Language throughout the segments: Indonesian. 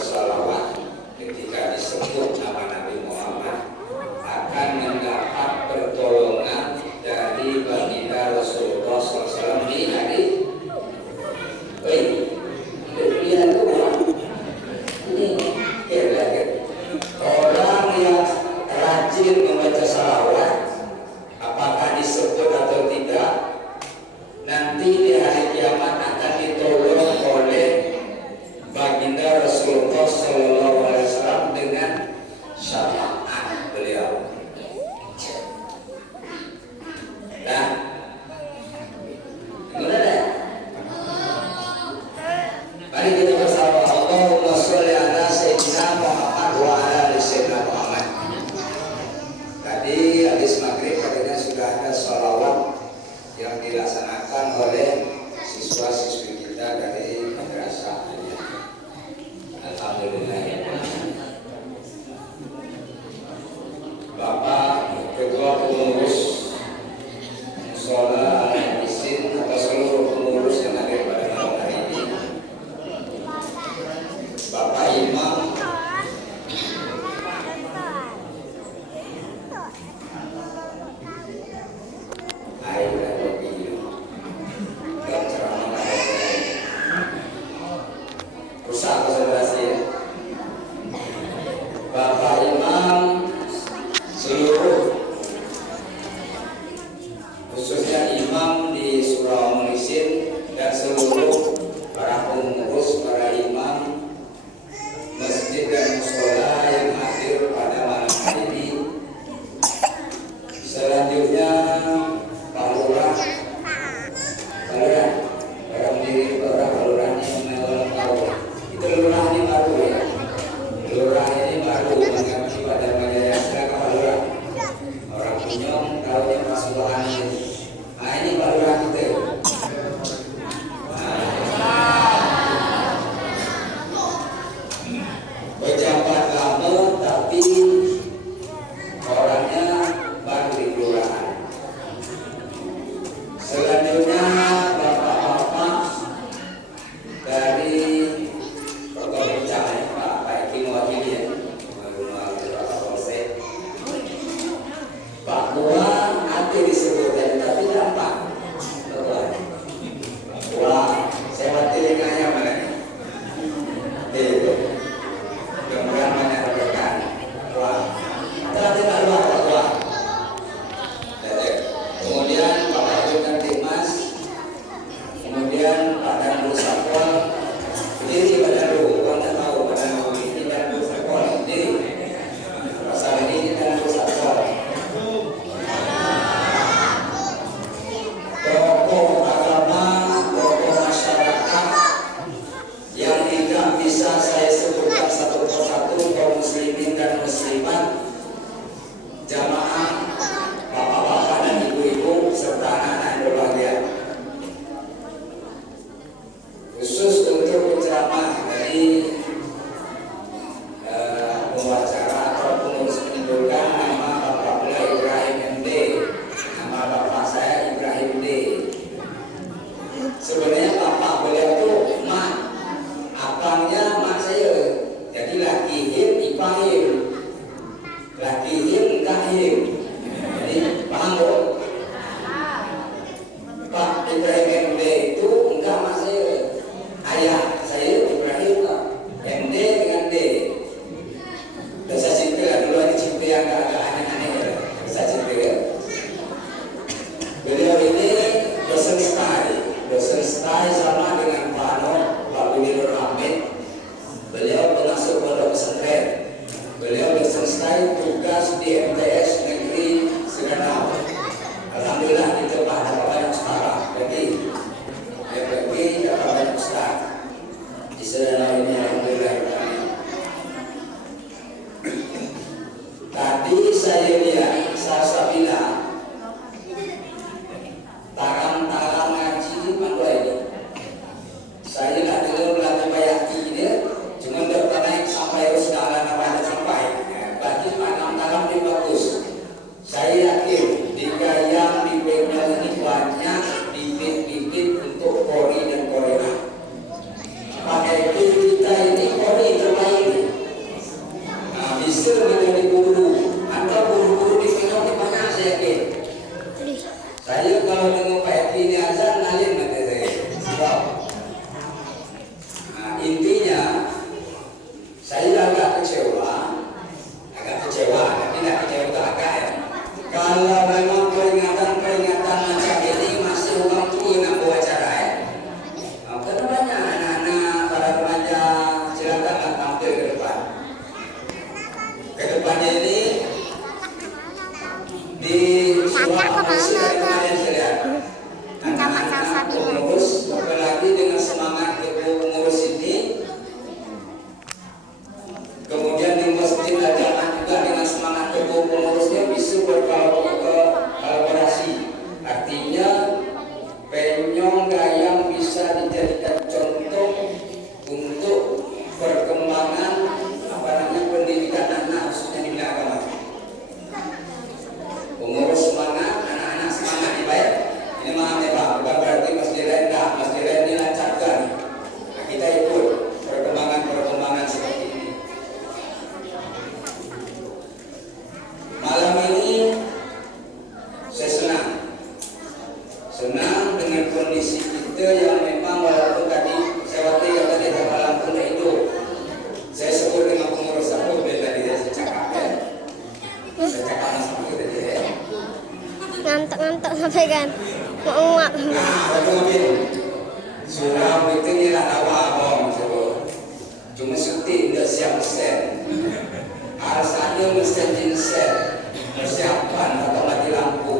bersalawat ketika disebut nama Nabi Muhammad akan mendapat pertolongan dari baginda Rasulullah SAW di hari dunia itu ini orang yang rajin membaca salawat apakah disebut atau tidak nanti di hari kiamat akan ditolong oleh baginda Rasulullah SAW dengan syafaat beliau. Nah, gimana? Mari kita bersama Allahumma sholli ala sayyidina Muhammad wa ala ali sayyidina Muhammad. Tadi habis maghrib katanya sudah ada sholawat yang dilaksanakan oleh siswa-siswi kita dari madrasah. Alhamdulillah. Bapak Ketua Pengurus Musola Al-Isin atau seluruh pengurus yang hadir pada malam hari ini, Bapak Imam Bapak Imam seluruh khususnya imam di Surau Merisin dan seluruh para pengurus, para imam masjid dan musola yang hadir pada malam hari ini. Selanjutnya Pak Lurah, orang diri orang Lurah ini tahu itu Lurah ini baru ya. Lurah ini baru mengabdi pada Majaya Pak Lurah. Orang Punyong tahu yang Pasuruan ini. Nah ini Pak Lurah kita. Pejabat lama tapi orangnya baru di kelurahan. Selanjutnya bapak-bapak dari Provinsi Pak Eki mewakili ya, Bapak Polsek. Pak Buah nanti disebutkan tapi nampak. Wah, saya mati dengannya mana? Itu. Kemudian banyak rekan. Wah, tadi Pak Buah, Pak Buah. Kemudian Pak Ajudan Dimas. Kemudian Pak Dandu Sapol. Berdiri Pak Dandu, orang tak tahu Pak Dandu ini Dandu Sapol. Berdiri. Pasal ini Dandu Sapol. Tokoh agama, tokoh masyarakat yang tidak bisa saya sebutkan satu persatu, kaum muslimin dan muslimat, jamaah, bapak-bapak dan ibu-ibu serta anak-anak yang berbahagia. Khusus untuk penceramah dari pembicara atau pengurus penunjukan nama Bapak beliau Ibrahim MD, nama bapak saya Ibrahim D. Sebenarnya bapak beliau itu mak, abangnya mak saya, jadi laki him ipahim, laki him kahim. Jadi paham bu? Pak Ibrahim MD itu enggak mak saya, ayah saya Ibrahim MD dengan D. Bisa cinta lah, dulu ada cinta yang agak aneh-aneh. Bisa cinta ya. Beliau ini dosen stay sama dengan Pak Noh, Pak Winur Hamid. Beliau pengasuh pondok pesantren. Beliau dosen stay tugas di MTS Negeri Seganau. Alhamdulillah kita dapat banyak sekarang. Jadi dapat banyak sekarang. Di Seganau ini alhamdulillah. Tadi saya lihat, saya bilang taram-taram ngaji di mana ini. Saya nggak dengar lagu bayati dia, cuma bertanai sampai harus segala nama sampai. Bagi taram-taram ini bagus. Saya yakin di Gayam di Bengkel ini banyak bibit-bibit untuk Kori dan Korea. Pakai itu kan. Muak. Nah, aku ngambil. Sudah itu ni lah awak abang sebut. Cuma syuting dah siap set. Harus ada mesin set, persiapan atau mati lampu.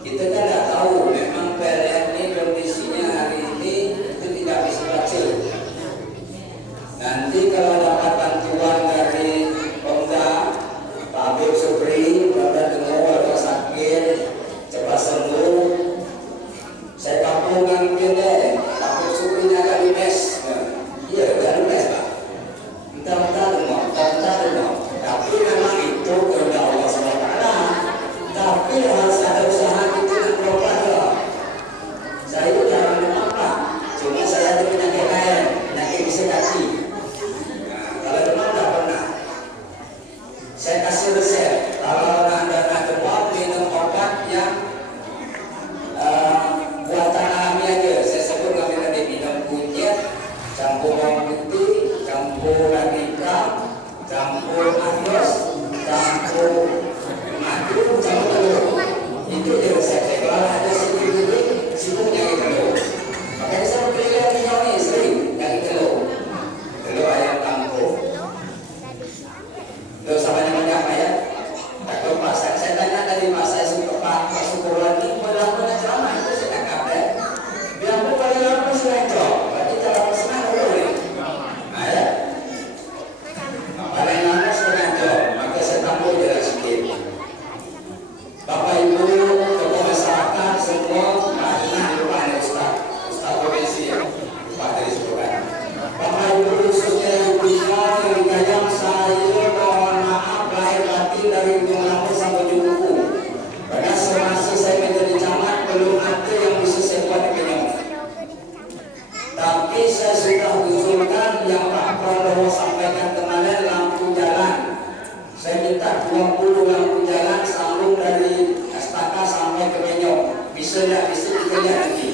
Kita kan tak tahu memang PLN ni kondisinya hari ini itu tidak bisa baca. Nanti kalau dapat bantuan dari Pemda, Pak Habib Supri, Bapak Dengar, Pak Sakit, cepat sembuh. Saya kampungan dia, Pak Habib Supri nya ada di mes. Iya, ada di mes Pak. Entah-entah dengar, entah-entah dengar. Tapi memang itu kehendak Allah SWT. Tapi harus ada usaha kita nak berobat lah. Saya itu jarang demam Pak. Cuma saya ada penyakit lain, penyakit bisa kaki. Kalau demam tak pernah. Saya kasih resep. Kalau anda nak demam, minum obat yang buatan alami aja. Saya sebut ngambil tadi minum kunyit, campur bawang putih, campur radika, campur andos, campur madu, campur telur. Itu dia resep saya. Kalau ada sedikit sibuk nyari telur. Makanya saya beli minum ni sering nyari telur. Telur ayam kampung. Telur sama banyak ya. Tak lupa saya tanya tadi Pak, saya suka Pak Syukuran ni pada ceramah itu saya tangkap ya. Biar pun paling lama sudah itu. Berarti cara pesanan dulu ni. Nah ya. Paling lama setengah jam, maka saya tambah jelas sikit. Bapak Ibu, tokoh masyarakat semua kenal di depan ya Ustaz Provinsi ya, Pak dari sebutkan. Bapak Ibu khususnya yang beriman yang dikajang, saya mohon maaf lahir batin dari ujung rambut sampai ujung kuku. Karena semasa saya menjadi camat belum ada yang bisa saya buat di Kenyong. Tapi saya sudah usulkan yang Pak Prabowo sampaikan kemarin lampu jalan. Saya minta 20 lampu jalan sambung dari Astaka sampai ke Kenyong. Bisa tak? Bisa kita lihat nanti.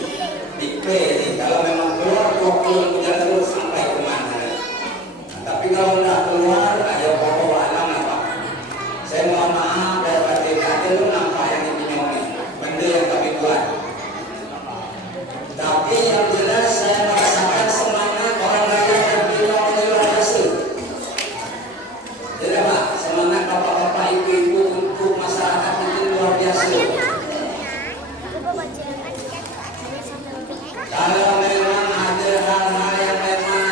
Di P ni kalau memang keluar 20 lampu jalan terus sampai ke mana. Nah, tapi kalau tak keluar, ayo bawa alam lah Pak. Saya mohon maaf daripada ada tu nampak yang di Kenyong ni. Benda yang kami buat. Tapi yang jelas saya merasakan semangat orang rakyat yang Kenyong ni luar biasa. Jadi Pak, semangat bapak-bapak ibu-ibu untuk masyarakat itu luar biasa. Kalau memang ada hal-hal yang memang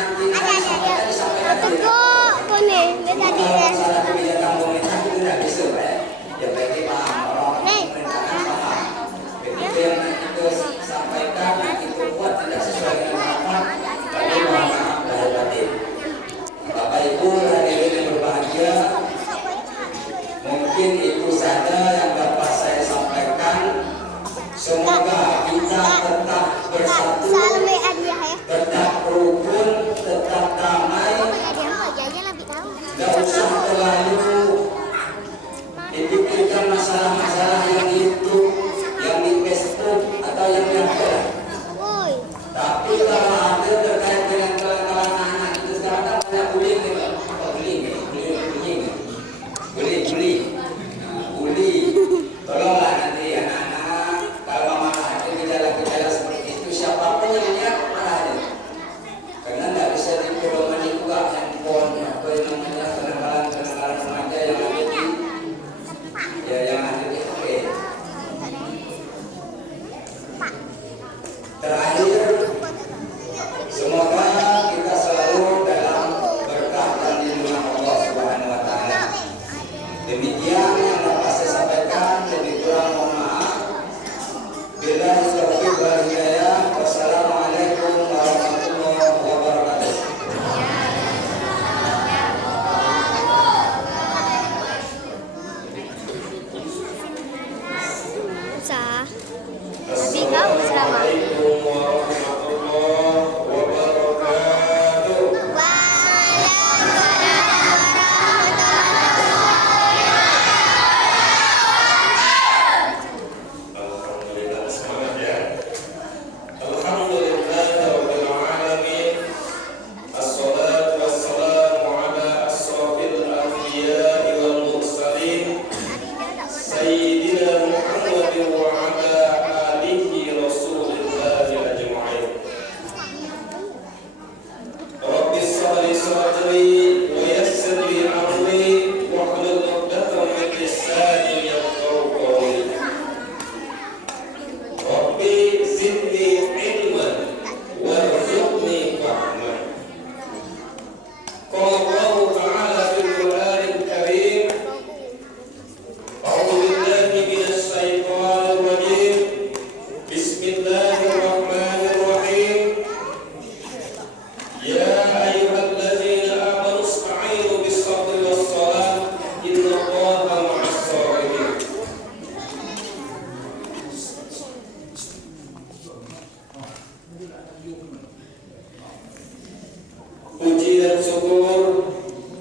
dan syukur,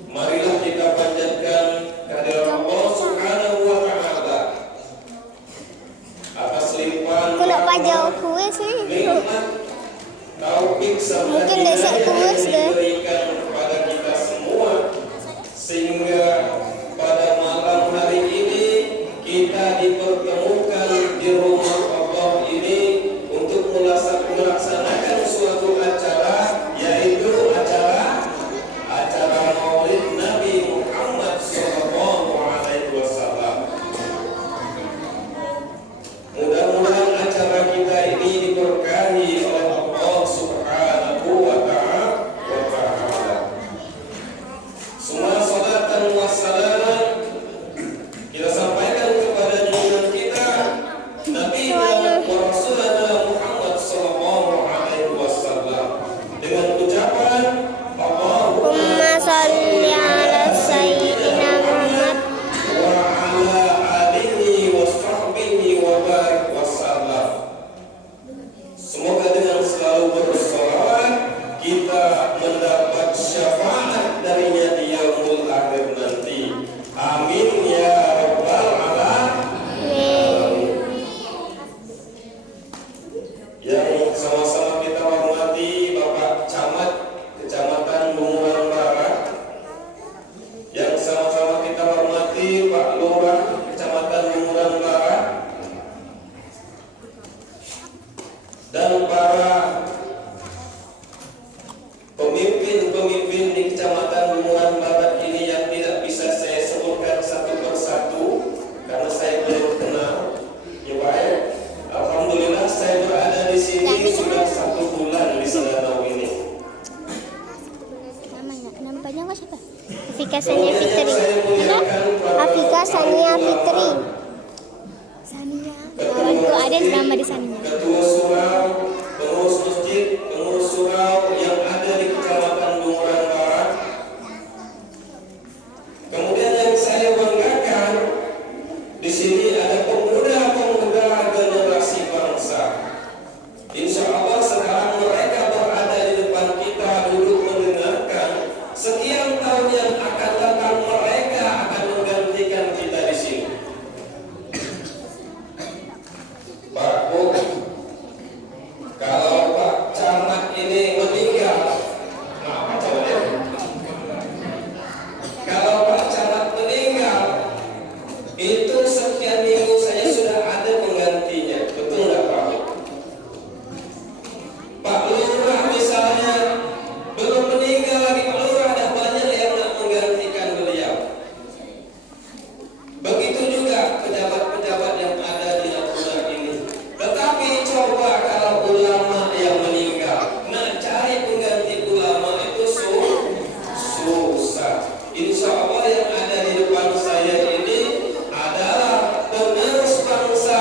marilah kita panjatkan kehadirat Allah Subhanahu wa Ta'ala atas limpahan Kalau pajak kue sih. nikmat, taufik serta Mungkin hidayah besok yang kuis deh. diberikan kepada kita semua, sehingga pada malam hari ini kita dipertemukan di rumah Allah ini untuk melaksanakan suatu acara, yaitu acara Maulid Nabi Muhammad Sallallahu Alaihi Wasallam. Mudah-mudahan acara kita ini diberkahi oleh Allah Subhanahu wa Ta'ala. Semua salatan wassalaman kita sampaikan kepada junjungan kita Nabi wa Rasulullah Muhammad Sallallahu Alaihi Wasallam dengan ucapan Allahumma sholli ala sayyidina Muhammad wa ala alihi wa sahbihi wa barik wasallam. Semoga dengan selalu bersolawat kita mendapat syafaat darinya di yaumul akhir nanti. Amin ya rabbal alamin. Yang sama-sama kita hormati Bapak Camat Kecamatan Bunguran Barat, yang sama-sama kita hormati Pak Lurah Kecamatan Bunguran Barat, dan para pemimpin-pemimpin di Kecamatan Bunguran Barat ini yang tidak bisa saya sebutkan satu persatu karena saya belum kenal. Ya baik, alhamdulillah saya berada di sini sudah 1 bulan di Sedanau ini. Namanya apa siapa? Afika Sania Fitri. Afika Sania Fitri. Sania. Kawanku ada nama di Sania. Ketua surau, pengurus masjid, pengurus surau yang ada di Kecamatan Bunguran Barat. Kemudian yang saya banggakan di sini ada pemuda-pemuda generasi bangsa. Insya Allah sekarang mereka berada di depan kita duduk mendengarkan. Sekian tahun yang akan datang mereka akan menggantikan kita di sini. Pak Bu, kalau Pak Camat ini meninggal, nah coba ya. Kalau Pak Camat meninggal, itu sekian minggu saya sudah ada penggantinya, betul nggak Pak Bu? Pak Lurah misalnya belum meninggal lagi, Pak Lurah ada banyak yang nak menggantikan beliau. Begitu juga pejabat-pejabat yang ada di Natuna ini. Tetapi coba kalau ulama yang meninggal, nak cari pengganti ulama itu susah. Insya Allah yang ada di depan saya ini adalah penerus bangsa,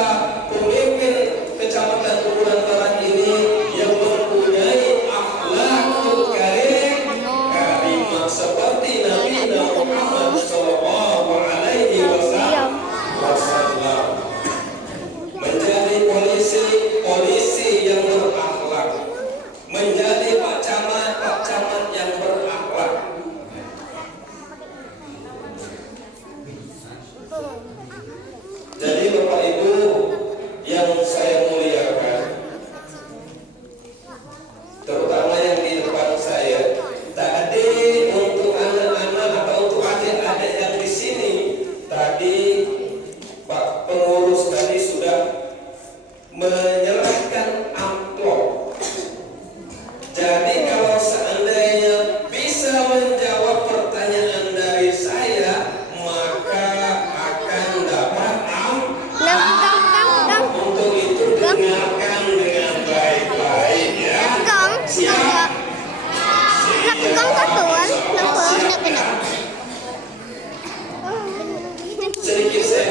pemimpin Kecamatan Bunguran Barat ini yang mempunyai akhlakul karimah seperti Nabi Muhammad Sallallahu Alaihi Wasallam. Menjadi polisi yang berakhlak, menjadi Pak Camat yang berakhlak. Jadi Bapak Ibu yang saya muliakan, terutama yang di depan saya, tadi untuk anak-anak atau untuk adik-adik yang di sini, tadi Pak pengurus tadi sudah menyerahkan amplop. Jadi kalau seandainya bisa menjawab pertanyaan dari saya, maka akan dapat amplop. Untuk itu dengarkan dengan baik-baik ya. Siap. Sedikit saya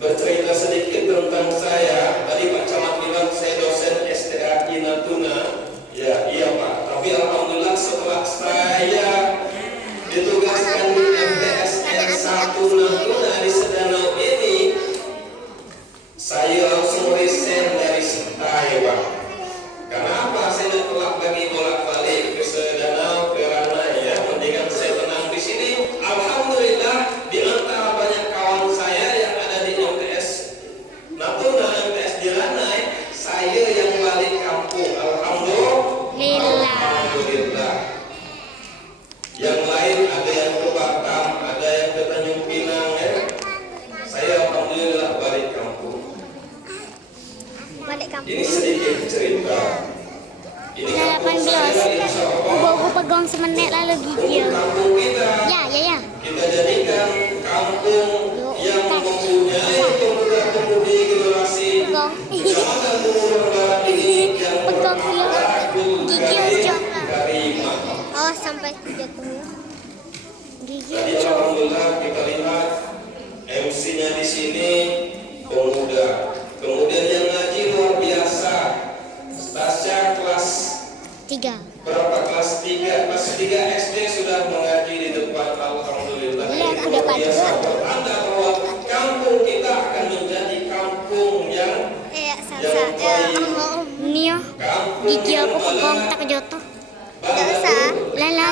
bercerita sedikit tentang saya. Tadi Pak Camat bilang saya dosen STAI Natuna. Ya, iya Pak. Tapi alhamdulillah setelah saya ditugaskan di MTSN 1 Natuna di Sedanau ini, saya langsung resign dari STAI Pak. Kenapa saya pokokong semenit lalu gigil. kampung kita Ya. kita jadikan kampung yang mempunyai pemuda-pemudi generasi Pokong. kecamatan Tumurun Barat ini yang Pokong dulu. berlaku Gigil John. dari iman. Oh, sampai jatuh. Gigil Tadi John. alhamdulillah kita lihat MC-nya di sini pemuda. Kemudian yang ngaji luar biasa. Tasya kelas 3. berapa? Kelas 3. Kelas 3 SD sudah mengaji di depan, alhamdulillah. Iya, udah Pak Biasa juga. bertanda bahwa kampung kita akan menjadi kampung yang Nio. kampung Gigi yang aku pegong malah tak jatuh. Tidak usah. Lala.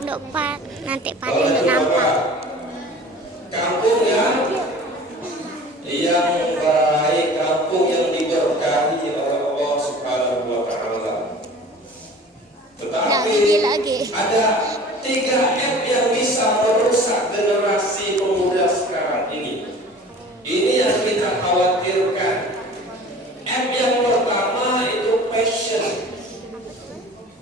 Ndok pak nanti paling ndok nampak. kampung yang baik, kampung yang diberkahi oleh Allah Subhanahu wa taala. Nah, Tetapi gigi lagi. ada 3M yang bisa merusak generasi pemuda sekarang ini. Ini yang kita khawatirkan. M yang pertama itu passion.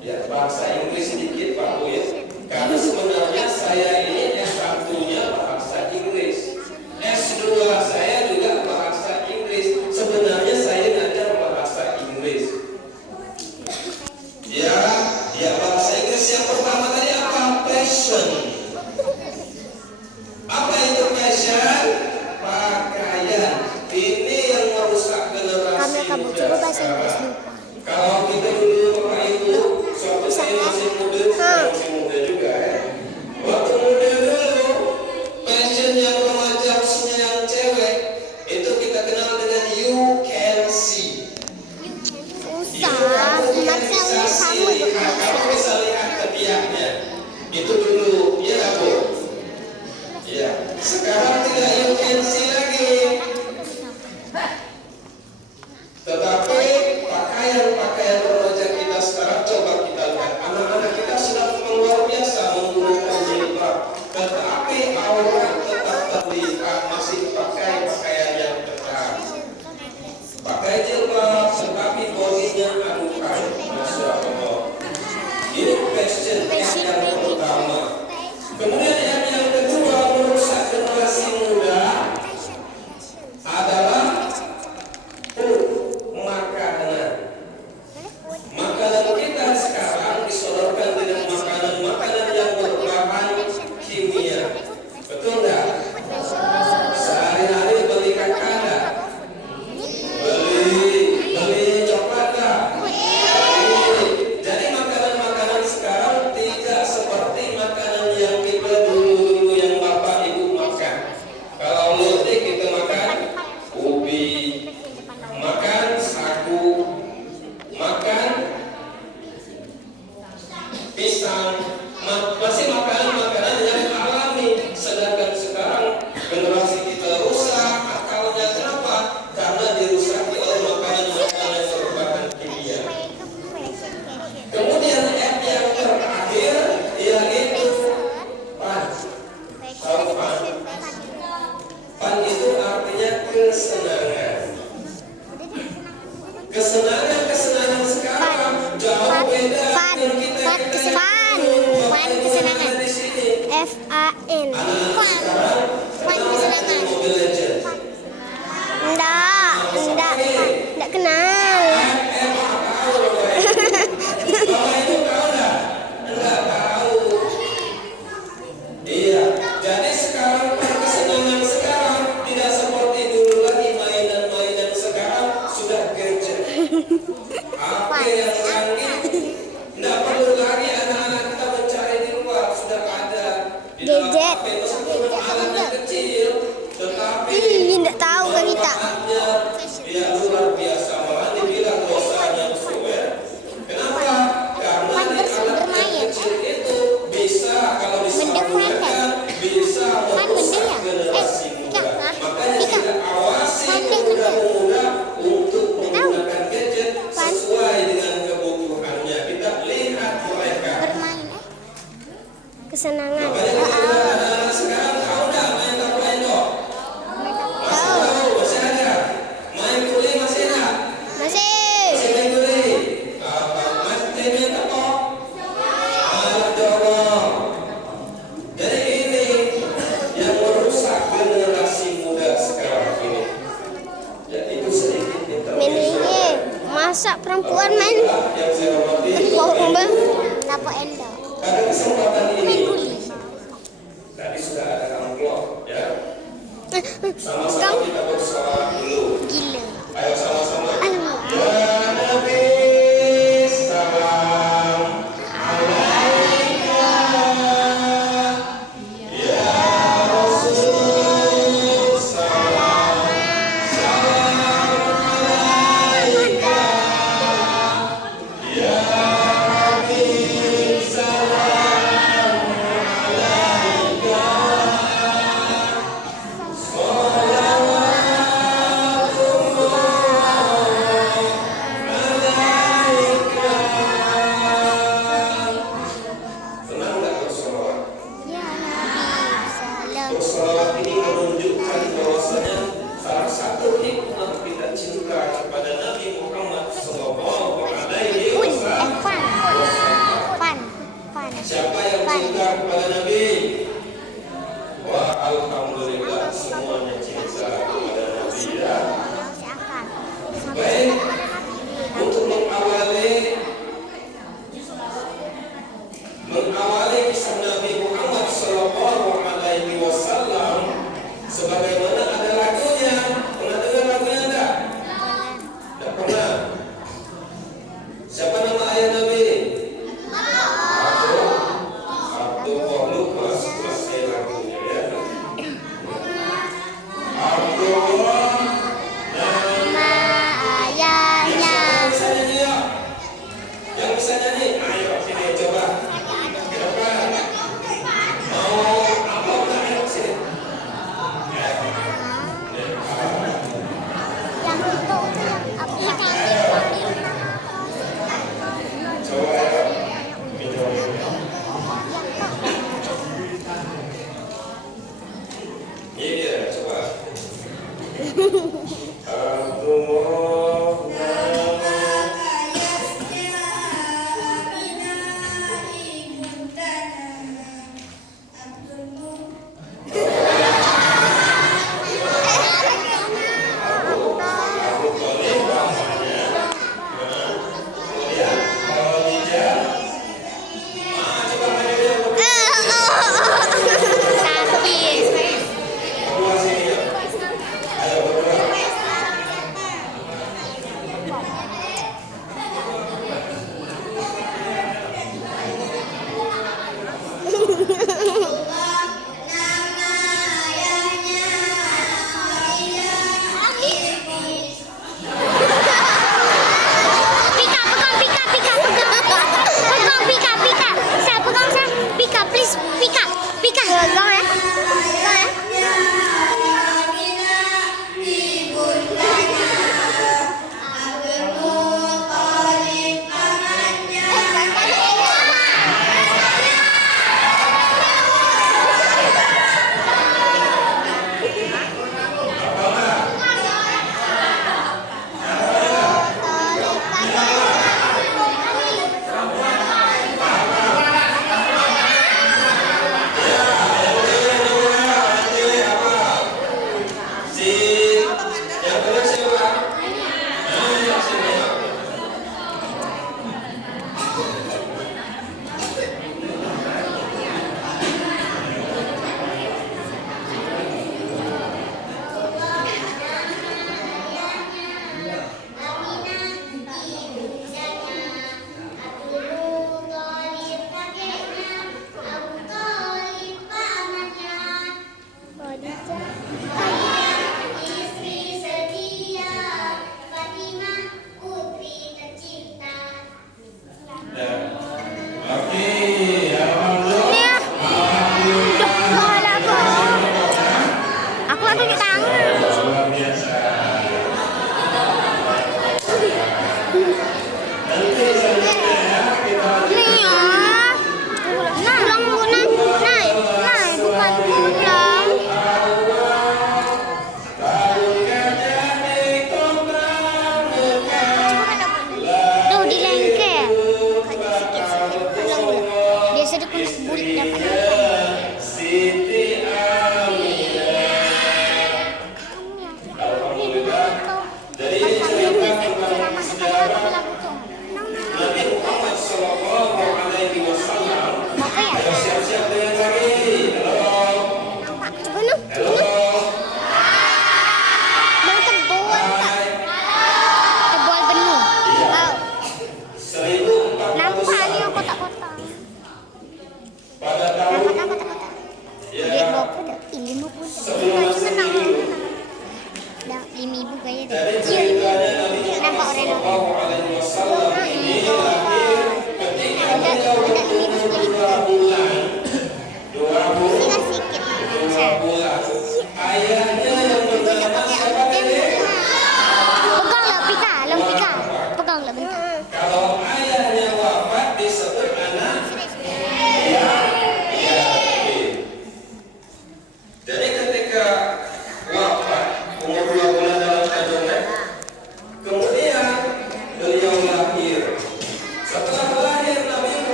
Ya, bahasa Inggris sedikit Pak Bu ya. Karena sebenarnya saya ini S1-nya bahasa Inggris. S2 saya juga bahasa Inggris. Sebenarnya saya ngajar bahasa Inggris. Ya bahasa Inggris yang pertama tadi apa? Passion. Apa itu passion? Pakaian. Ini yang merusak generasi Kamu muda coba bahasa Inggris sekarang. lupa. Kalau kita dulu Bapak Ibu, suatu saya masih muda, saya masih muda juga ya. Waktu muda dulu, passion yang remaja khususnya yang cewek, itu kita kenal dengan you can see. Usah. Masalahnya sama Kamu dengan bisa lihat ketiaknya. Itu dulu, ya nggak Bu? Ya. Sekarang tidak you can see lagi. Tetapi pakaian remaja kita sekarang coba kita lihat, anak-anak kita sudah luar biasa menggunakan jilbab, tetapi aurat tetap terlihat masih pakai pakaian yang ketat. Pakai jilbab, tetapi bodinya adukan, masya Allah. Ini passion yang pertama. Kemudian yang kedua merusak generasi muda adalah makanan. Makanan kita sekarang disodorkan dengan makanan-makanan yang berbahan kimia. Betul enggak? Sehari-hari beli kakak enggak? Beli coklat enggak? Beli. Jadi makanan-makanan sekarang tidak seperti makanan yang kita dulu-dulu yang bapak ibu makan. Kalau roti kita makan ubi, makan sagu, makan pisang, masih makanan-makanan yang alami. Sedangkan sekarang generasi kita rusak akalnya. Kenapa? Karena dirusaki oleh makanan-makanan yang berbahan kimia. Kemudian F yang terakhir yaitu pan. Tahu pan? Pan itu artinya kesenangan. Kesenangan sekarang jauh beda dengan kita kesenangan. di sini. FAN. Sekarang Fan kesenangan. Mobile Legends. Enggak kenal. Bapak itu tahu enggak? Enggak tahu. Iya, jadi sekarang kesenangan sekarang tidak seperti dulu lagi. Mainan-mainan sekarang sudah gadget. HP yang canggih. Tidak perlu lagi anak-anak kita mencari di luar, sudah ada di dalam Gadget. HP. Meskipun alatnya kecil, tetapi Enggak tahu kan kita. manfaatnya ya luar biasa. Malah dibilang dosanya ya. Kenapa? Karena Pan di alat bermain. yang kecil itu bisa kalau Mendek disalahgunakan bisa Pan merusak mendek ya? generasi muda. Kak, Makanya Kak. kita awasi Pan pemuda-pemuda untuk menggunakan gadget Pan. sesuai dengan kebutuhan masa perempuan main yang saya hormati, lomba tapo endo. pada kesempatan Main ini guli. tadi sudah ada amplop ya. Sama-sama Kang kita bersorak dulu. gila. Ayo sama-sama. Aduh. Ya Nabi, salam alaika. Ya Rasul, salam alaika. Ya Habib, salam alaika. Salawatullah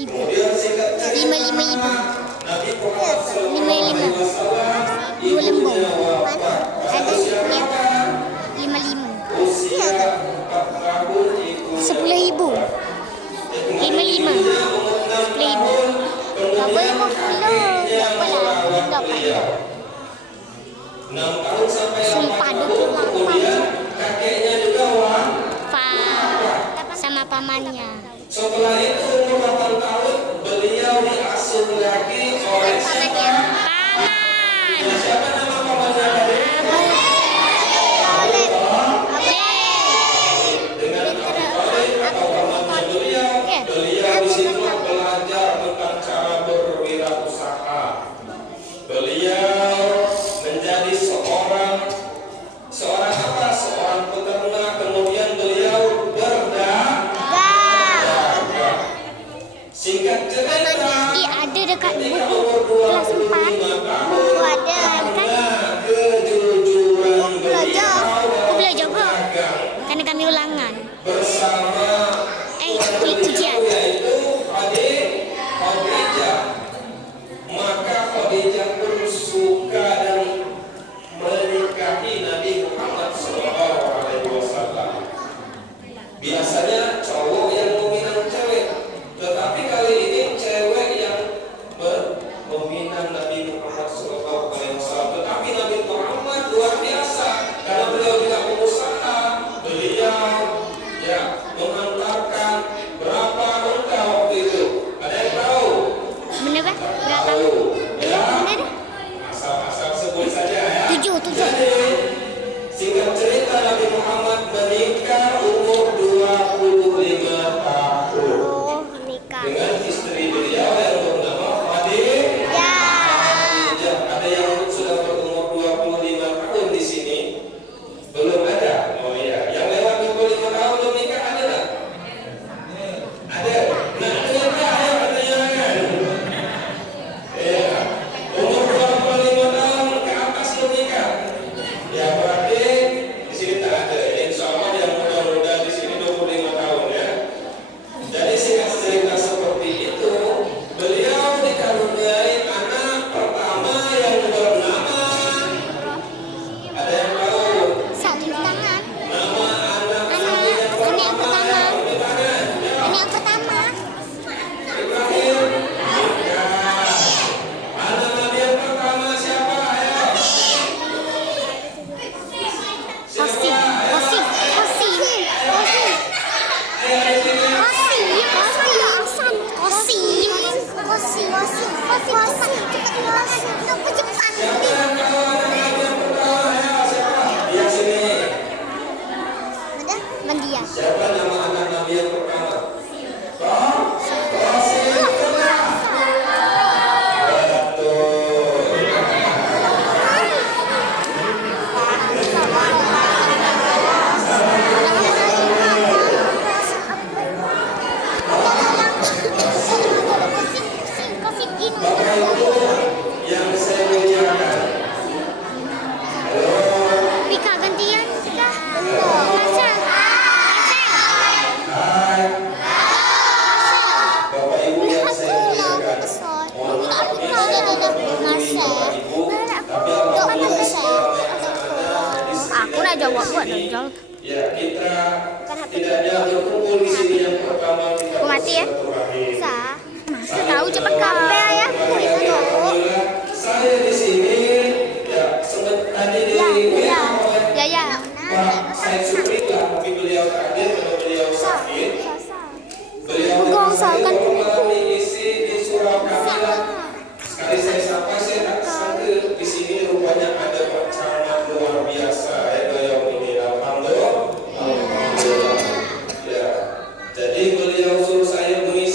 ibu. Kemudian singkat cerita, 5 ibu. Nabi Muhammad 5 2 lembu. Ada ya. 5 usia 4 tahun itu 10 ibu. 5 10 ibu. Tak boleh mau tak boleh. Tak boleh. 6 tahun sampai 8 Sumpah, tahun 28. kemudian kakeknya juga Sama pamannya. setelah itu umur 8 tahun beliau diasuh lagi oleh siapa? Siapa nama pamannya tadi? Dengan Abu Talib atau pamannya beliau di situ belajar tentang cara berwirausaha. Beliau menjadi seorang apa? Seorang peternak. Kemudian beliau berdagang. Singkat cerita, Ada dekat ketika buku umur kelas 4. 25 tahun, Buku ada kan? karena kejujuran beliau Aku belajar kok. berdagang Karena kami ulangan. bersama Ujian. yaitu Khadijah. Maka Khadijah pun suka dan menikahi Nabi Muhammad SAW. Biasanya cowok yang dominan cewek, tetapi kali ini cewek yang dominan Nabi Muhammad SAW. Tetapi Nabi Muhammad luar biasa karena beliau juga pengusaha. Beliau ya mengantarkan berapa unta waktu itu? Ada yang tahu? Bener kan? Berapa? Tahu? Ya. Bener? Asal-asal sebut saja ya. 7. Jadi singkat cerita Nabi Muhammad menikah umur 25 tahun Oh, nikah. dengan istri beliau yang bernama Khadijah. Ya. Ada yang sudah berumur 25 tahun di sini? Belum ada. Oh iya, yang lewat 25 tahun belum nikah ada nggak? Ada. Nah, itu yang ayo pertanyaan. Ya. Umur 25 tahun ke atas belum nikah? Ya berarti di sini tak ada. Insya Allah yang muda-muda di sini 25 tahun ya. Jadi singkat cerita seperti itu, beliau dikaruniai anak pertama yang bernama, ada yang tahu Satu tangan. nama anak Anak yang pertama. di tangan? Ya, Ini yang pertama. Ibrahim. Ya. Anak Nabi yang pertama siapa? Ayo. Kosi. Ayo di sini. Siapa yang tahu anak Nabi yang pertama? Ayo siapa? Di sini. Siapa nama anak Nabi yang pertama? Qasim. Betul. Bapak Ibu yang saya muliakan. Halo. Pika gantian, Pika. Masa. Hai. Bapak Ibu yang saya muliakan. Mohon maaf nih saya menghubungi Bapak Ibu, tapi apabila anak-anak di Aku udah jawab buat sini, dong. ya kita tidaknya berkumpul di sini yang pertama kita Aku mati ya? bersilaturahmi. Masa tahu cepat kabe ayahku itu tuh. Alhamdulillah, saya di sini ya sempat tadi di WA oleh Ya. Pak Said Suprila, tapi beliau tak hadir karena beliau sakit. Beliau Gong kan mengalami isi di Surakarta. Sekali saya sapa, saya tak sangka di sini rupanya ada percamat luar biasa ya beliau ini. Alhamdulillah. Ya. Jadi beliau suruh saya mengisi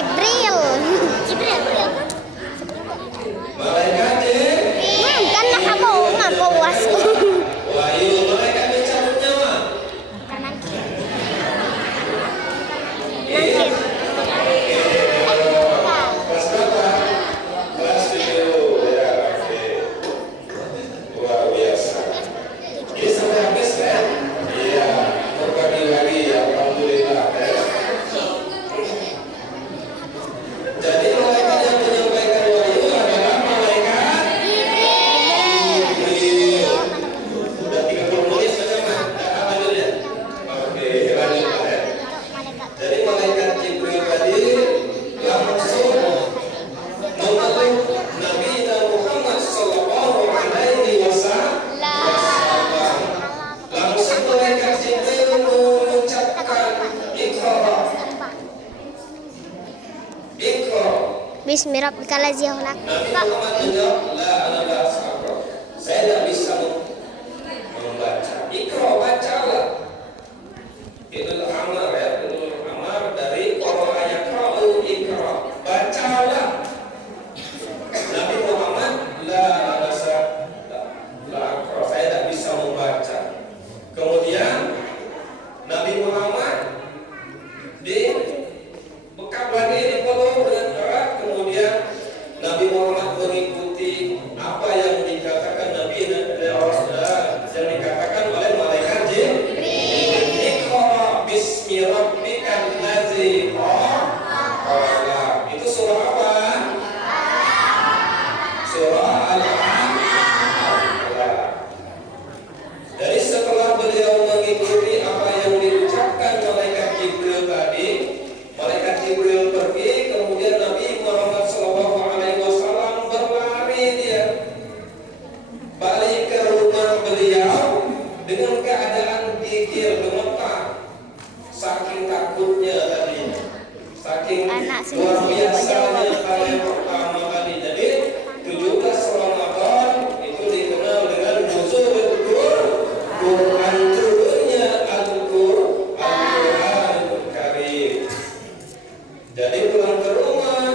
Jibril. Jibril. Malaikat Kan aku ngaku wasku. Wahyu, malaikat mencabut nyawa. Kanan kiri. Kelas berapa? Kelas 7. Ya, oke. Luar biasa. Ini sampai habis kan? Iya. Berbagi lagi ya, alhamdulillah. Jadi malaikat yang menyampaikan wahyu adalah malaikat Jibril. Udah 30 menit sudah lanjut ya? Oke, lanjut ya. Jadi malaikat Jibril tadi langsung memeluk Nabi Muhammad Sallallahu Alaihi Wasallam. Langsung malaikat Jibril mengucapkan Iqra. Iqra. Bismillahirrahmanirrahim. Nabi Muhammad menjawab, la ana ba'asaqra. Saya tidak bisa membaca. Iqra, bacalah. Itu amar ya, itu amar dari qara'a yaqra'u iqra. Bacalah. Nabi Muhammad la aqra. Saya tidak bisa membaca. Kemudian Nabi Muhammad bekap lagi dipeluk dengan erat. Kemudian Nabi Muhammad mengikuti apa yang dikatakan Nabi yang dikatakan oleh malaikat Jibril. Iqra bismi rabbikal ladzi khalaq. Itu surah apa? Surah Al-Alaq. Jadi setelah beliau mengikuti apa yang diucapkan malaikat Jibril tadi, malaikat Jibril pergi, kemudian Nabi Muhammad SAW berlari dia balik ke rumah beliau dengan keadaan gigil gemetar, saking takutnya tadi, saking luar biasanya hal yang pertama kali. Jadi 17 Ramadan itu dikenal dengan nuzulul Quran, turunnya Al-Quranul Karim. Jadi pulang ke rumah,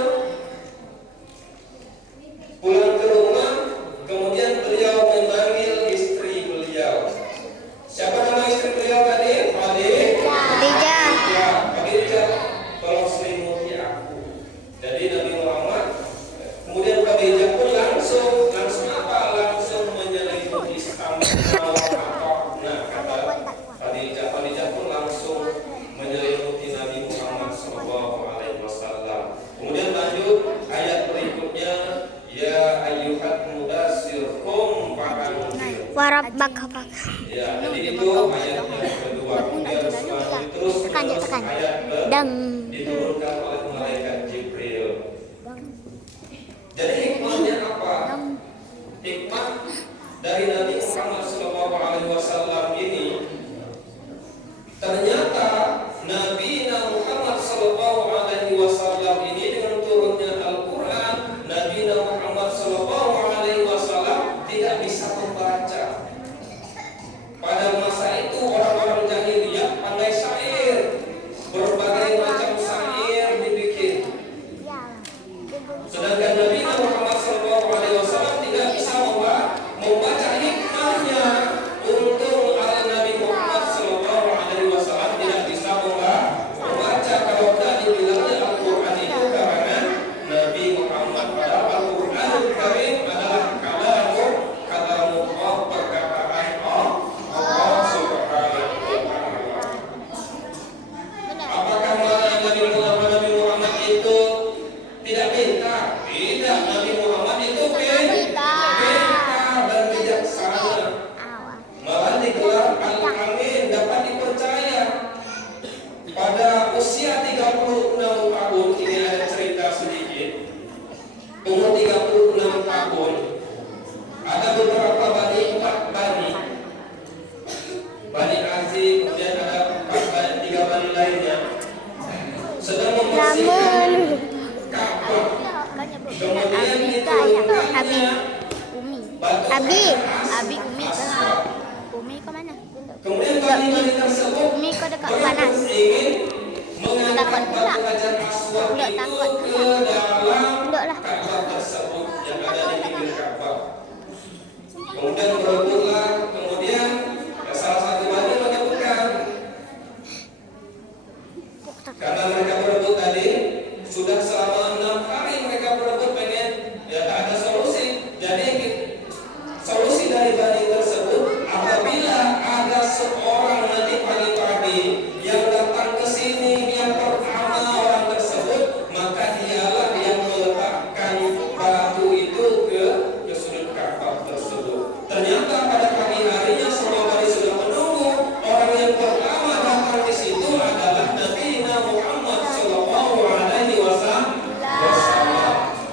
kemudian beliau memanggil istri beliau. Siapa nama istri beliau tadi? Khadijah. Ya, Khadijah, tolong selimuti aku. Jadi Nabi Muhammad, kemudian Khadijah pun langsung apa? Langsung menyelimuti istana. Nah, kata Khadijah pun langsung menyelimuti Nabi Muhammad SAW. Kemudian lanjut ayat berikutnya, ya ayyuhat mudassir qum fa'anzir. Warabbaka. Ya, jadi itu ayat yang kedua. Kemudian selanjutnya terus ayat Dam. diturunkan oleh malaikat Jibril. Jadi hikmahnya apa? Hikmah dari Nabi Muhammad SAW ini, ternyata Nabi Muhammad SAW ini dengan turunnya Al-Quran, Nabi Muhammad SAW tidak bisa membaca. Pada masa itu orang-orang jahiliyah pandai syair, berbagai macam syair dibikin. Sedangkan Nabi Muhammad SAW tidak bisa membaca hikmahnya. Untung Nabi Muhammad SAW tidak bisa membaca. Kalau tadi bilangnya Al-Quran itu karena Nabi Muhammad, padahal Al-Quranul Karim adalah kalamullah, perkataan Allah Subhanahu wa Ta'ala. Apakah Nabi Muhammad itu tidak pintar? Tidak, Nabi Muhammad itu pintar dan bijaksana. Malah digelar Al-Amin, dapat dipercaya. Pada usia 36 tahun, ini ada cerita sedikit. Umur 36 tahun, ada beberapa bani, 4 bani. Bani Aziz, kemudian ada 3 bani lainnya sedang membersihkan Ka'bah. Kemudian diturunkannya batu Abi, Umi. Umi ke mana? Kemudian bani-bani tersebut Umi ke dekat panas. ingin mengangkat batu hajar aswad Dok takut. ke dalam Dok lah. Ka'bah tersebut yang ada di pinggir Ka'bah. Kemudian berebutlah, kemudian salah satu bani menyebutkan karena mereka berebut tadi sudah selama 6 hari mereka berebut pengen ya tak ada solusi. Jadi solusi dari bani tersebut apabila ada seorang nanti pagi-pagi yang datang ke sini yang pertama orang tersebut maka dialah yang meletakkan batu itu ke sudut Ka'bah tersebut. Ternyata pada pagi harinya semua bani sudah menunggu. Orang yang pertama datang di situ adalah Nabi Muhammad Sallallahu Alaihi Wasallam.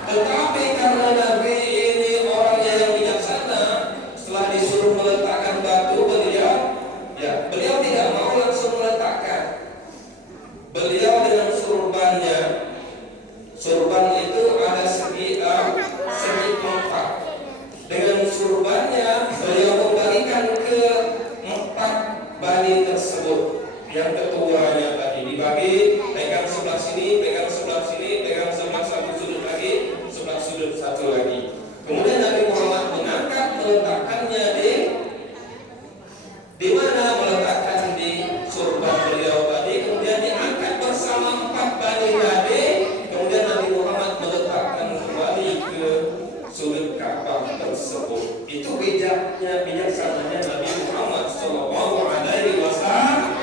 Tetapi karena Nabi ini orangnya yang bijaksana, setelah disuruh meletakkan batu beliau tidak mau langsung meletakkan. Beliau dengan surbannya, surban itu ada segi 4. Dengan surbannya beliau kembalikan ke 4 bani tersebut. Yang ketuanya tadi dibagi, pegang sebelah sini, pegang sebelah sini, pegang sebelah satu sudut lagi, sebelah sudut satu lagi. Kemudian Nabi Muhammad mengangkat meletakkannya di mana meletakkan di surban beliau tadi, kemudian diangkat bersama 4 bani tadi, kemudian Nabi Muhammad meletakkan kembali ke sudut Ka'bah tersebut. Itu bijaksananya Nabi Muhammad Sallallahu Alaihi Wasallam.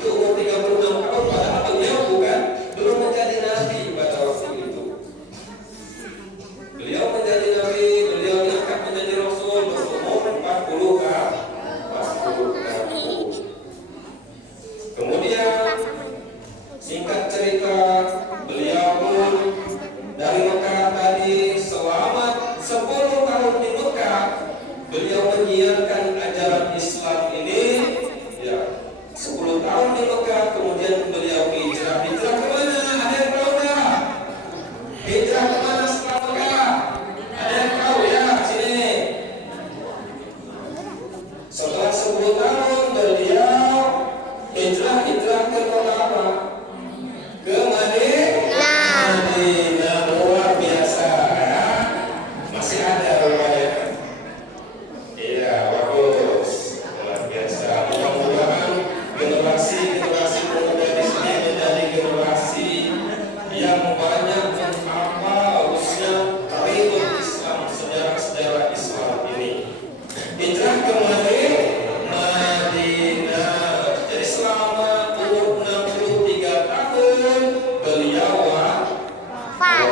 Itu umur 36 tahun, padahal beliau belum menjadi nabi pada waktu itu. Beliau menjadi nabi, beliau diangkat menjadi rasul berumur 40 tahun. Kemudian singkat cerita, beliau pun dari Mekah tadi selama 10 tahun di Mekah, beliau menyiarkan ajaran Islam ini. Ya, 10 tahun di Mekah, kemudian beliau hijrah. Hijrah kemana? Ada yang tahu nggak? Hijrah kemana setelah Mekah? Ada yang tahu ya? Sini. Setelah 10 tahun beliau hijrah ke kota apa? Ke Madinah. Luar biasa ya. Masih ada rupanya. Iya, bagus. Luar biasa. Mudah-mudahan generasi pemuda di sini menjadi generasi yang banyak menghafal khususnya tarikh Islam, sejarah-sejarah Islam ini. Hijrah ke Madinah. Jadi selama umur 63 tahun beliau wafat.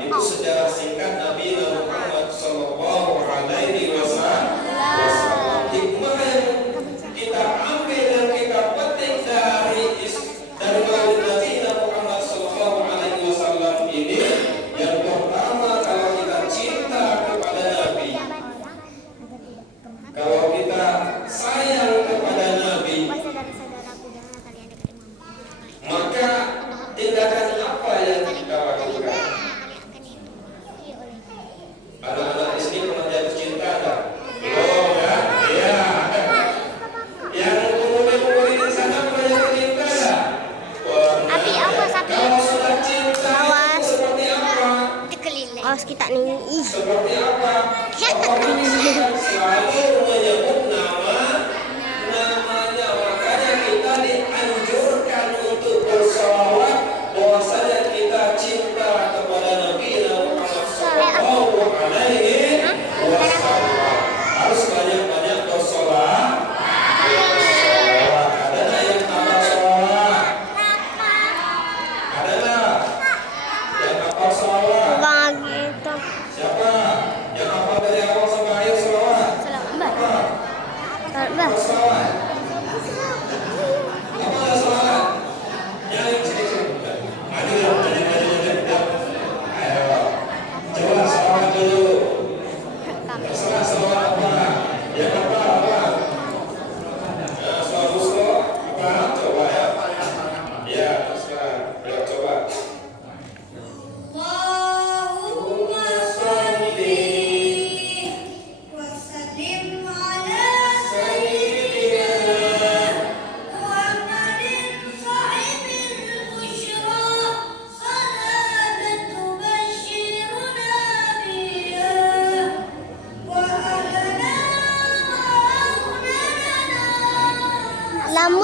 Itu sejarah singkat Nabi Muhammad Sallallahu Alaihi Wasallam. Hikmah yang kita ambil dan kita petik dari maulid Nabi Muhammad Sallallahu Alaihi Wasallam ini, yang pertama, kalau kita cinta kepada Nabi, kalau kita sayang kepada Nabi, maka tindakan apa yang kita lakukan? Anak-anak di sini pernah jatuh cinta enggak? Belum ya? Iya. Yang umur-umur di sana pernah jatuh cinta enggak? Api awas, api. Kalau sudah cinta Awas. itu seperti apa? Awas kita nih. Ih. Seperti apa? Orang selalu menyebut namanya. Makanya kita dianjurkan untuk bersolawat bahwasanya kita cinta kepada Nabi Muhammad Sallallahu Alaihi Wasallam. Harus banyak-banyak bersolawat. Ada nggak yang hafal solawat? Ada nggak yang hafal solawat? Bang gitu. Siapa yang hafal dari awal sampai akhir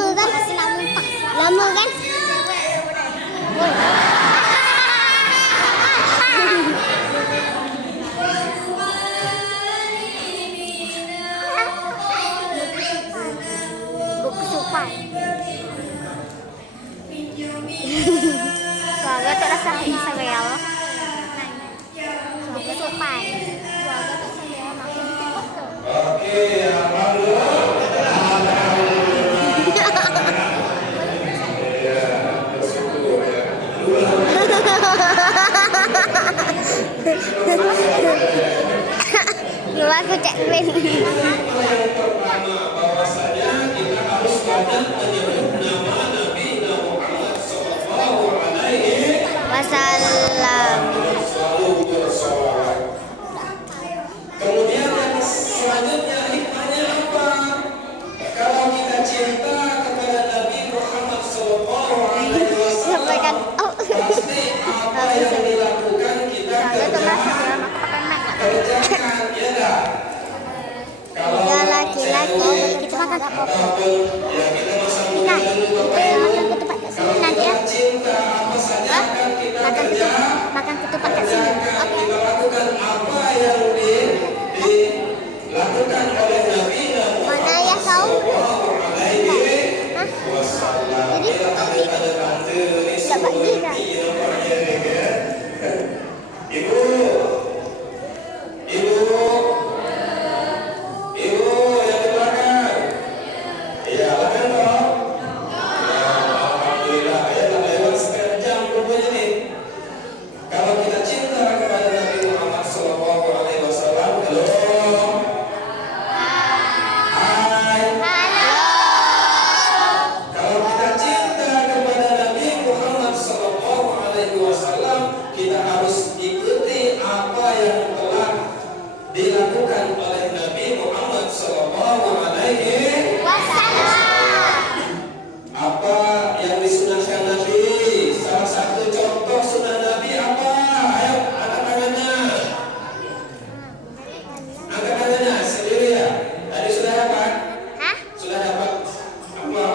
Lama kan? Lama kan? Woi. Buku supan. Semoga terasa Israel. Semoga supan. Oke, alhamdulillah. Luar aku cek win. Yang pertama bahwasanya kita harus banyak menyebut nama Nabi Muhammad Sallallahu Alaihi Wasallam. Selalu bersolawat. Kemudian yang selanjutnya hikmahnya apa? Kalau kita cinta kepada Nabi Muhammad Sallallahu Alaihi Wasallam, pasti apa yang dilakukan kita kerjakan, ya dah. Kalau Tiga laki-laki kita makan apa? ataupun ya kita masang Nah, dulu kita makan ketupat kat sini nanti ya. cinta apa saja akan kita Makan ketupat kat sini. kerjakan, kita lakukan apa yang dilakukan oleh Nabi Mana ya kau? Hah? Wasallam. Jadi Ada tante ni tak bagi kan? Ibu, ibu, ibu yang di belakang. Iya, belakang dong. Alhamdulillah, ya tak lewat setengah jam rupanya nih. Kalau kita cinta kepada Nabi Muhammad Sallallahu Alaihi Wasallam, halo. Hai. Kalau kita cinta kepada Nabi Muhammad Sallallahu Alaihi Wasallam, kita harus ikuti apa yang telah dilakukan oleh Nabi Muhammad Sallallahu Alaihi apa yang disunahkan Nabi. Salah satu contoh sunnah Nabi apa? Ayo, angkat tangannya. Angkat tangannya sendiri ya. Tadi sudah dapat? Hah? Sudah dapat? Apa?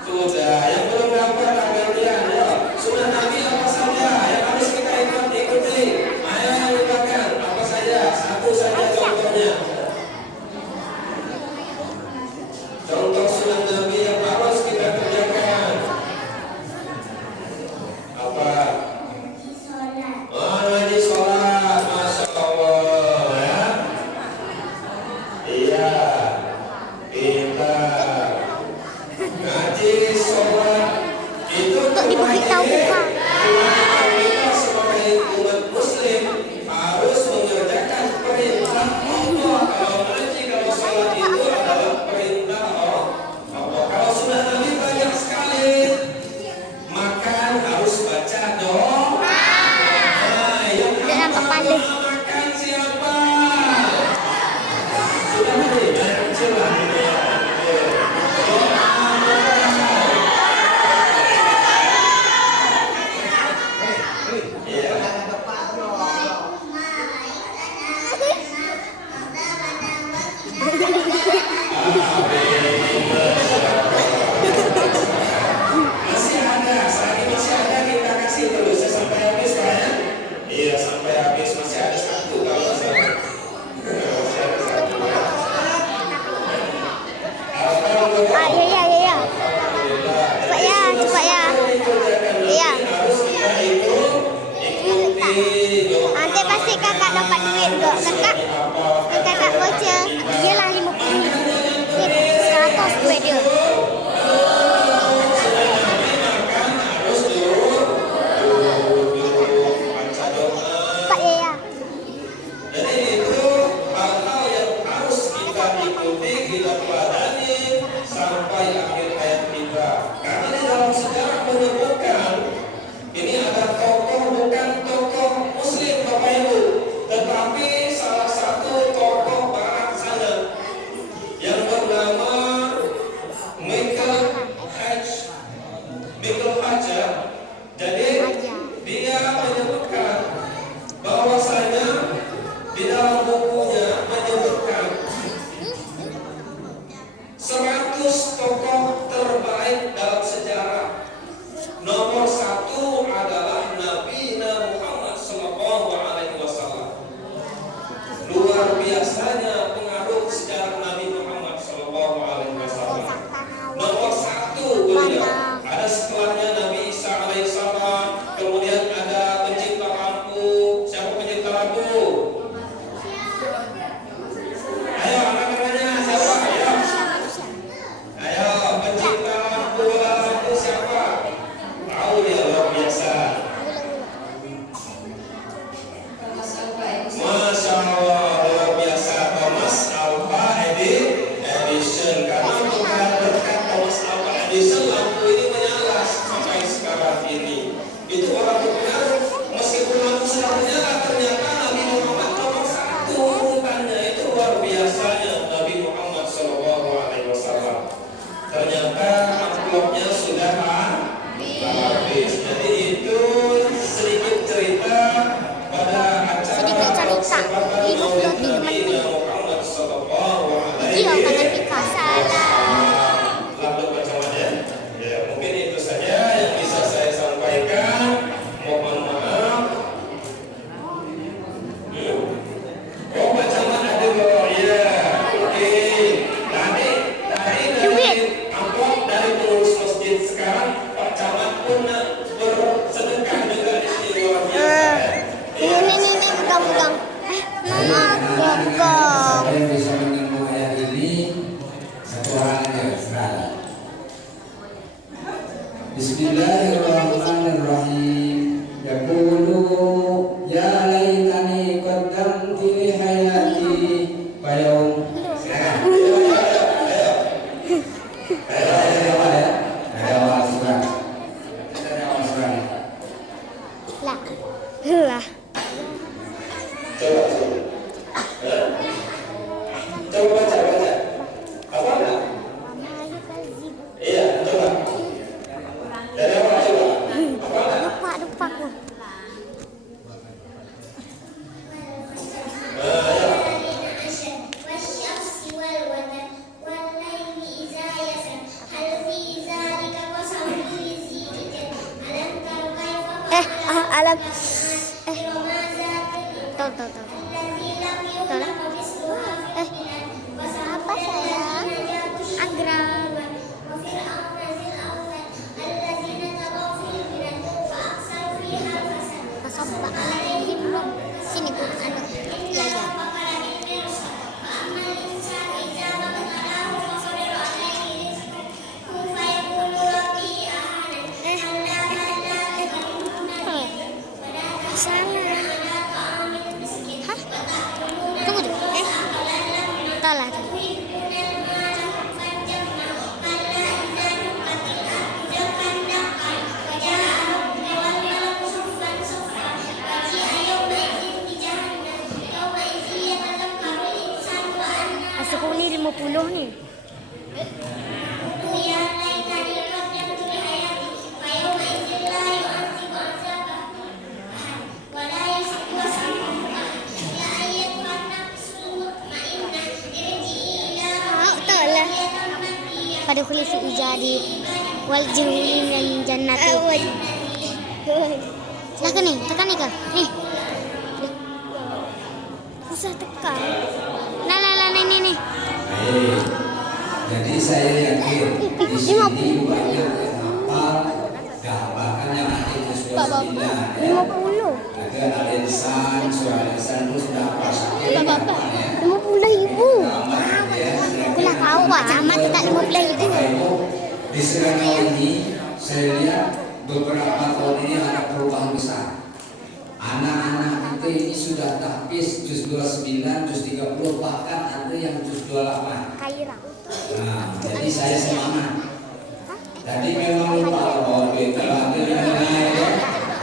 Sudah. Yang belum dapat kalian ya. Sunnah Nabi apa saja yang harus kita ikuti? Ayo yang lupakan apa saja? Satu saja contohnya. Contoh sunnah Nabi yang harus kita kerjakan. Apa? Ngaji sholat, masya Allah ya. Iya, pintar. Ngaji sholat itu Untuk diberitahu Kak. kita sebagai umat Muslim harus mengerjakan perintah Allah. Kalau ngaji, kalau sholat itu adalah perintah Allah. Kalau sunnah Nabi banyak sekali. Makan harus baca doa. Yang Tidak nampak paling. makan siapa? Sudah nih, yang kecil lah. Masih ada, selagi masih ada kita kasih terus ya, sampai habis Pak ya. Iya sampai habis, masih ada satu kalau nggak salah. Masih ada satu. Ah, ya. Cepat ya. Iya. Harus kita ikuti. Nanti pasti kakak dapat duit kok. Kakak voucher. Iyalah 50. 100 duit dia. Cepat ya. Jadi itu hal-hal yang harus kita ikuti, kita pelajari sampai akhir hayat kita. Karena di dalam sejarah menyebutkan ini ada tokoh, bukan tokoh Muslim Bapak Ibu, tetapi salah satu tokoh barat sana yang bernama Michael Hajj. Jadi dia menyebutkan bahwasanya di dalam bukunya menyebutkan 100 tokoh kelompoknya sudah habis. Jadi itu sedikit cerita pada acara Sedikit cerita. Ibu Flot di teman-teman. Iya, tangan Pika. Selamat bacanya. Ya, mungkin itu saja yang bisa saya sampaikan. Mohon maaf. Oh, bacaan ada loh. Ya, oke. Tadi dari amplop dari pengurus masjid sekarang Pak Camat pun bersedekah juga di sini luar biasa. Ini pegang-pegang. Pegang. Saya bisa menyambung ayat ini satu orang aja sekarang. Bismillahirrahmanirrahim. Yaqulu ya laitani qaddamtu li hayati fa yaum. Lah. Coba baca. Apa enggak? Iya, coba. Dari awal coba. Apa enggak? Lupa aku. Alam. Tahu. Tahu lah. Apa sayang? Agra. Kasabba alaihim. Sini Bu. Ya. Salah. Hah? Tunggu dulu. Salah. Masuk ini 50 nih. Pada kulit ijadi wal jahulin dan jannati. Tekan nih kak. Nih. Susah tekan. Nah, nih. Jadi saya yakin di sini banyak yang bahkan yang nanti itu sudah 50. ada alisan, suara alisan terus berapa sakit berapa ya? 50.000. Aku lah tahu Pak Camat tak 50.000. Di Serangga ini saya lihat beberapa tahun ini ada perubahan besar. Anak-anak itu ini sudah tahfiz juz 29, juz 30, bahkan ada yang juz 28. Kairang. Nah, jadi saya semangat. Tadi memang lupa kalau kita ada naik ya.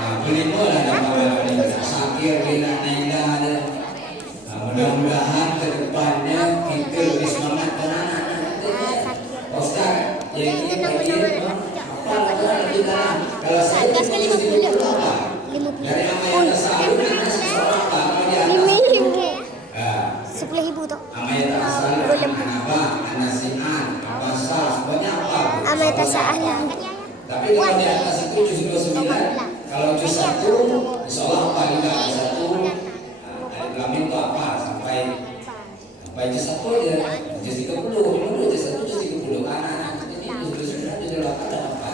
Nah, beli bola dapat beli sakir bila naik ada. Nah, mudah-mudahan ke depannya kita lebih semangat dan anak-anak. Ustaz, jadi bagi apa kita kalau saya Sekali 50. dari namanya tasawuf kan seseorang apa dia 10.000 tuh. namanya tasawuf apa anasian apa sah banyak apa Amal tasa'ahlah. tapi kalau di atas itu juz 29 kalau juz 1 insyaallah apa juga 1 lamin itu apa sampai juz 1 ya juz 30 dulu juz 1 juz 30 anak-anak ini juz 29 juz 8 ada apa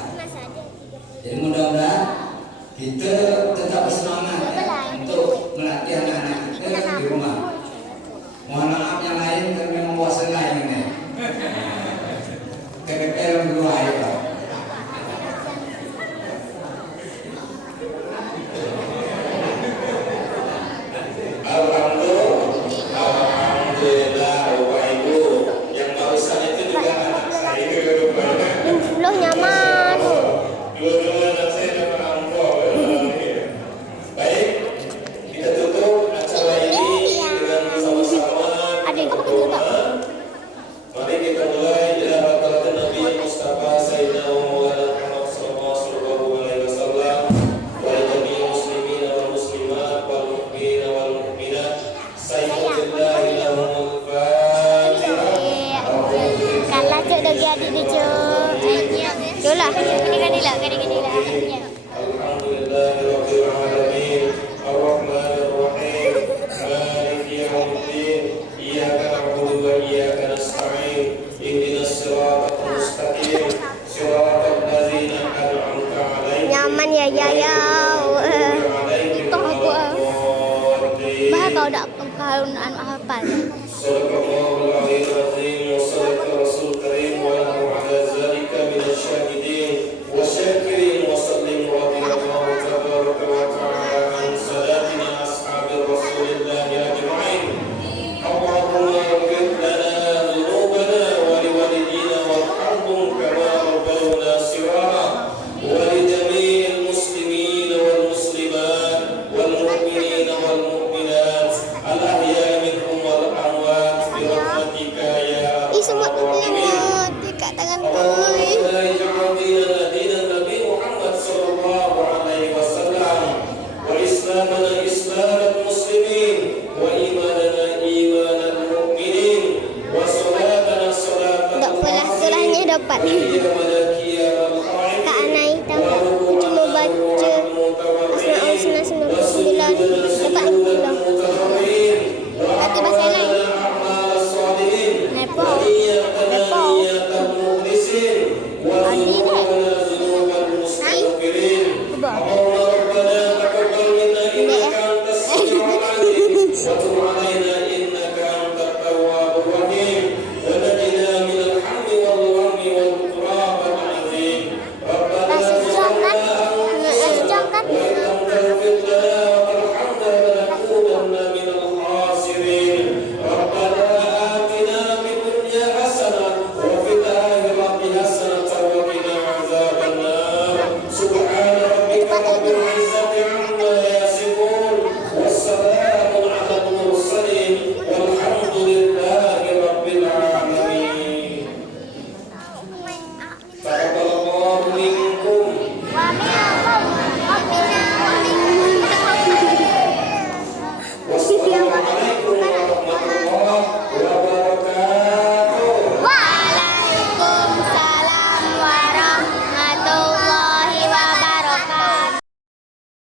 jadi mudah-mudahan kita tetap bersemangat ya, untuk melatih anak-anak kita di rumah. Mohon maaf yang lain karena memang bosan lain ini. Kepepel dua ya. Alhamdulillah Bapak Ibu yang barusan itu juga anak saya. Kanila. Kanila.